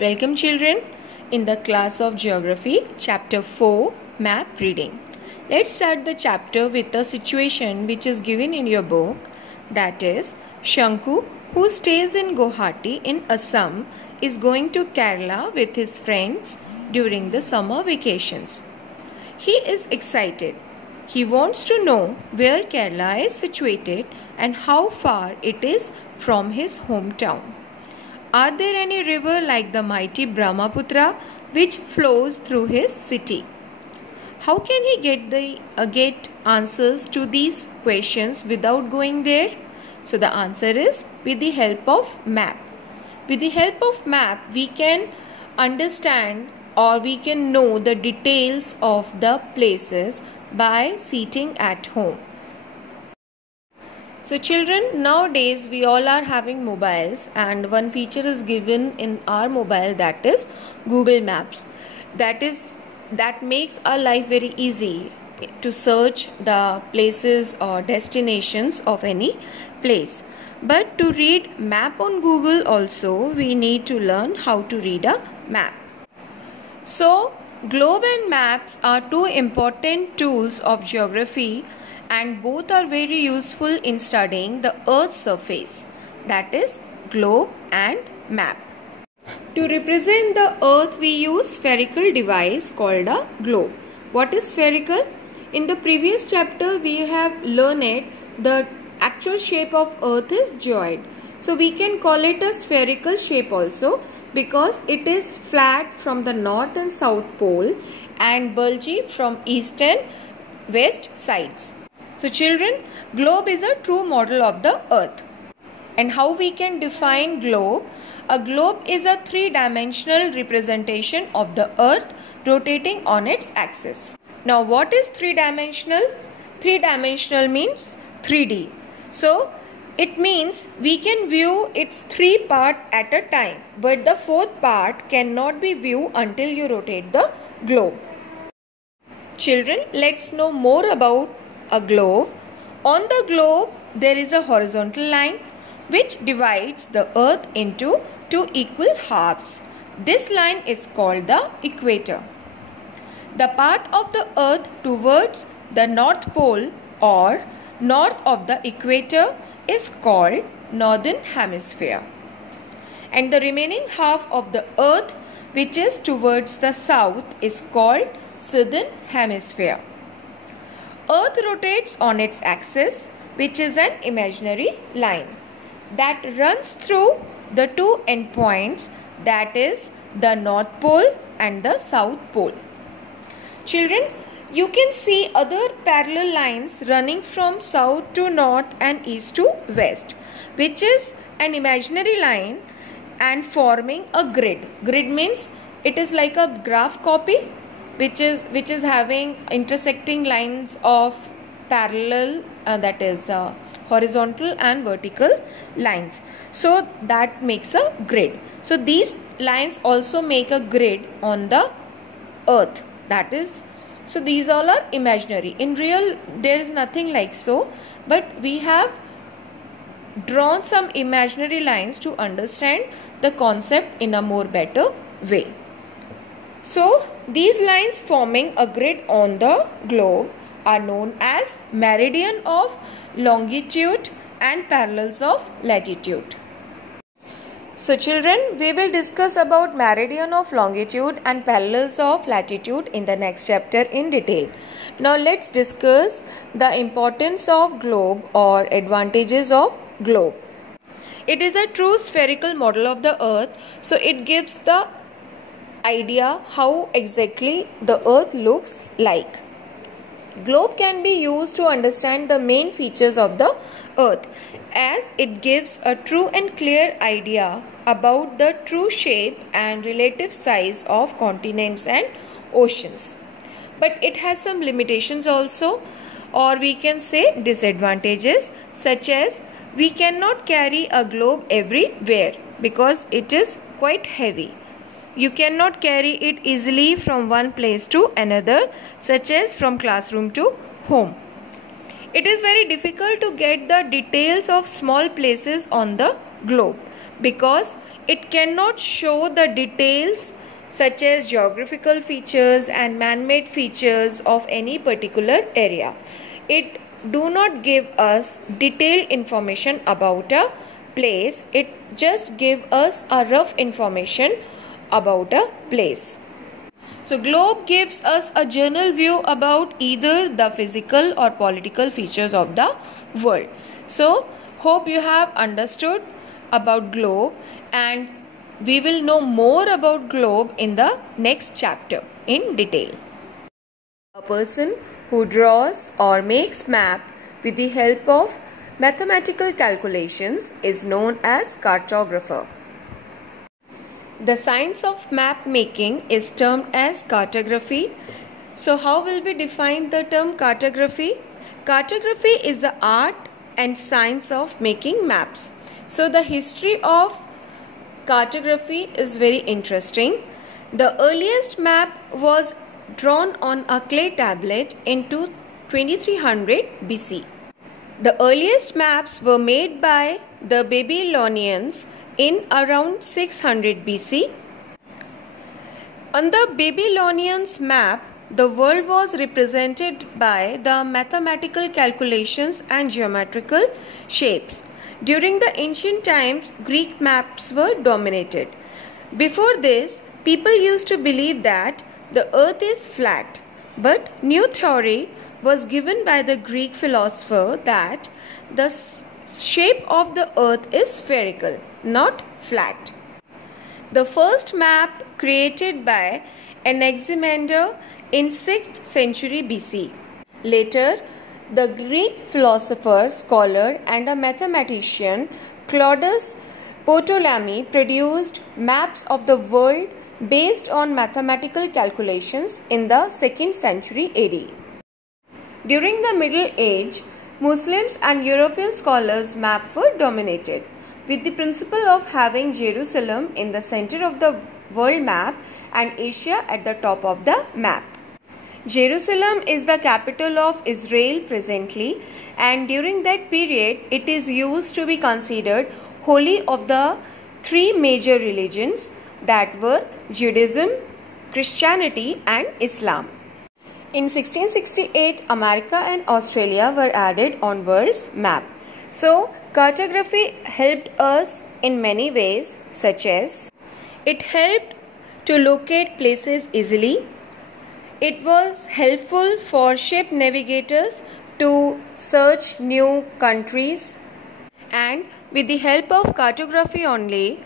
Welcome children in the class of Geography, Chapter 4, Map Reading. Let's start the chapter with a situation which is given in your book, that is, Shanku, who stays in Guwahati in Assam, is going to Kerala with his friends during the summer vacations. He is excited. He wants to know where Kerala is situated and how far it is from his hometown. Are there any river like the mighty Brahmaputra which flows through his city? How can he get answers to these questions without going there? So the answer is with the help of map. With the help of map, we can understand or we can know the details of the places by sitting at home. So children, nowadays we all are having mobiles, and one feature is given in our mobile, that is Google Maps. That makes our life very easy to search the places or destinations of any place. But to read map on Google also, we need to learn how to read a map. So globe and maps are two important tools of geography, and both are very useful in studying the Earth's surface, that is globe and map. To represent the Earth, we use spherical device called a globe. What is spherical? In the previous chapter, we have learned the actual shape of Earth is geoid. So we can call it a spherical shape also because it is flat from the north and south pole and bulgy from east and west sides. So children, globe is a true model of the Earth. And how we can define globe? A globe is a three-dimensional representation of the Earth rotating on its axis. Now what is three-dimensional? Three-dimensional means 3D. So it means we can view its three parts at a time, but the fourth part cannot be viewed until you rotate the globe. Children, let's know more about a globe. On the globe, there is a horizontal line which divides the Earth into two equal halves. This line is called the equator. The part of the Earth towards the North Pole or north of the equator is called Northern Hemisphere. And the remaining half of the Earth which is towards the south is called Southern Hemisphere. Earth rotates on its axis, which is an imaginary line that runs through the two endpoints, that is the North Pole and the South Pole. Children, you can see other parallel lines running from south to north and east to west, which is an imaginary line and forming a grid. Grid means it is like a graph copy which is having intersecting lines of parallel, that is horizontal and vertical lines. So that makes a grid. So these lines also make a grid on the Earth. That is, so these all are imaginary. In real, there is nothing like so, but we have drawn some imaginary lines to understand the concept in a more better way. So these lines forming a grid on the globe are known as meridian of longitude and parallels of latitude. So children, we will discuss about meridian of longitude and parallels of latitude in the next chapter in detail. Now let's discuss the importance of globe or advantages of globe. It is a true spherical model of the Earth, so it gives the idea how exactly the Earth looks like. Globe can be used to understand the main features of the Earth, as it gives a true and clear idea about the true shape and relative size of continents and oceans. But it has some limitations also, or we can say disadvantages, such as we cannot carry a globe everywhere because it is quite heavy. You cannot carry it easily from one place to another, such as from classroom to home. It is very difficult to get the details of small places on the globe because it cannot show the details such as geographical features and man-made features of any particular area. It do not give us detailed information about a place. It just give us a rough information about a place. So globe gives us a general view about either the physical or political features of the world. So hope you have understood about globe, and we will know more about globe in the next chapter in detail. A person who draws or makes map with the help of mathematical calculations is known as cartographer. The science of map making is termed as cartography. So how will we define the term cartography? Cartography is the art and science of making maps. So the history of cartography is very interesting. The earliest map was drawn on a clay tablet in 2300 BC. The earliest maps were made by the Babylonians in around 600 BC. On the Babylonians' map, the world was represented by the mathematical calculations and geometrical shapes. During the ancient times, Greek maps were dominated. Before this, people used to believe that the earth is flat, but new theory was given by the Greek philosopher that the shape of the earth is spherical, not flat. The first map created by Anaximander in 6th century BC. Later, the Greek philosopher, scholar and a mathematician Claudius Ptolemy produced maps of the world based on mathematical calculations in the 2nd century AD. During the Middle Age, Muslims and European scholars' maps were dominated, with the principle of having Jerusalem in the center of the world map and Asia at the top of the map. Jerusalem is the capital of Israel presently, and during that period it is used to be considered holy of the three major religions, that were Judaism, Christianity and Islam. In 1668, America and Australia were added on world's map. So, cartography helped us in many ways, such as it helped to locate places easily. It was helpful for ship navigators to search new countries, and with the help of cartography only,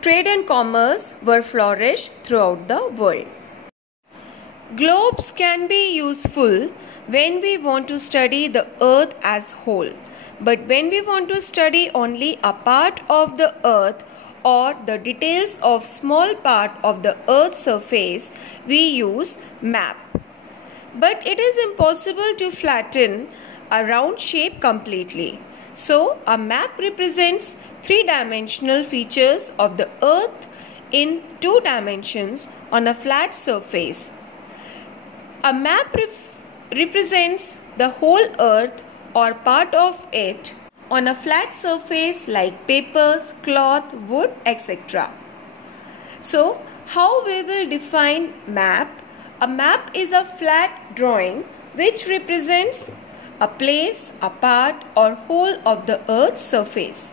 trade and commerce were flourished throughout the world. Globes can be useful when we want to study the earth as whole, but when we want to study only a part of the earth or the details of small part of the earth's surface, we use map. But it is impossible to flatten a round shape completely. So a map represents three-dimensional features of the earth in 2 dimensions on a flat surface. A map represents the whole earth or part of it on a flat surface like papers, cloth, wood, etc. So, how we will define map? A map is a flat drawing which represents a place, a part or whole of the earth's surface.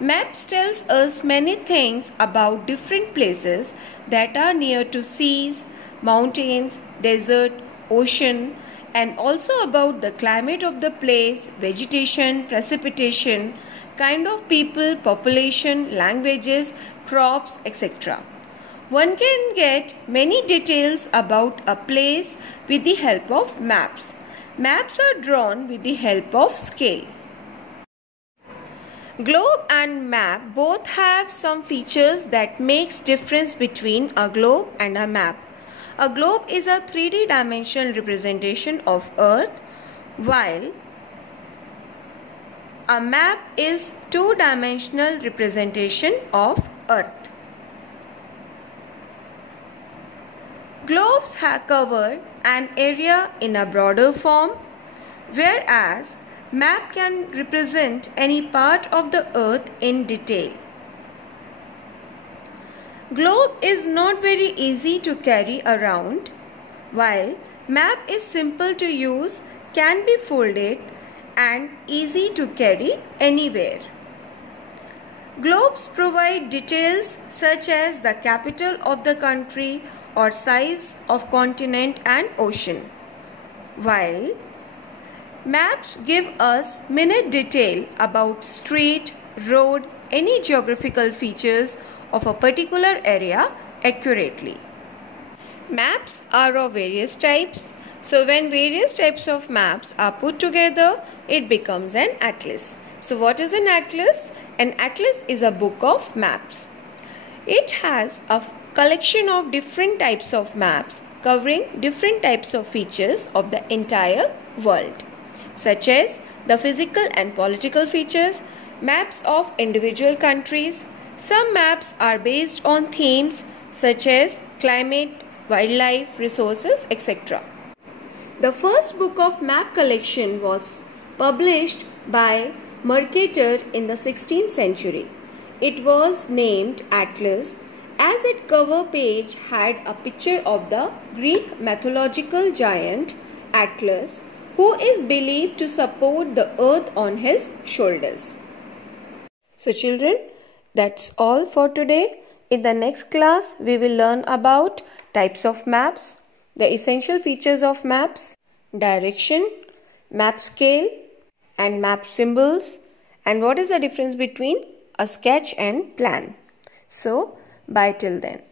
Maps tells us many things about different places that are near to seas, mountains, desert, ocean, and also about the climate of the place, vegetation, precipitation, kind of people, population, languages, crops, etc. One can get many details about a place with the help of maps. Maps are drawn with the help of scale. Globe and map both have some features that makes difference between a globe and a map. A globe is a 3D dimensional representation of Earth, while a map is 2-dimensional representation of Earth. Globes cover an area in a broader form, whereas map can represent any part of the earth in detail. Globe is not very easy to carry around, while map is simple to use, can be folded and easy to carry anywhere. Globes provide details such as the capital of the country or size of continent and ocean, while maps give us minute detail about street, road, any geographical features of a particular area accurately. Maps are of various types. So when various types of maps are put together, it becomes an atlas. So what is an atlas? An atlas is a book of maps. It has a collection of different types of maps covering different types of features of the entire world, such as the physical and political features, maps of individual countries. Some maps are based on themes such as climate, wildlife, resources, etc. The first book of map collection was published by Mercator in the 16th century. It was named Atlas as its cover page had a picture of the Greek mythological giant Atlas, who is believed to support the earth on his shoulders. So children, that's all for today. In the next class, we will learn about types of maps, the essential features of maps, direction, map scale and map symbols, and what is the difference between a sketch and plan. So, bye till then.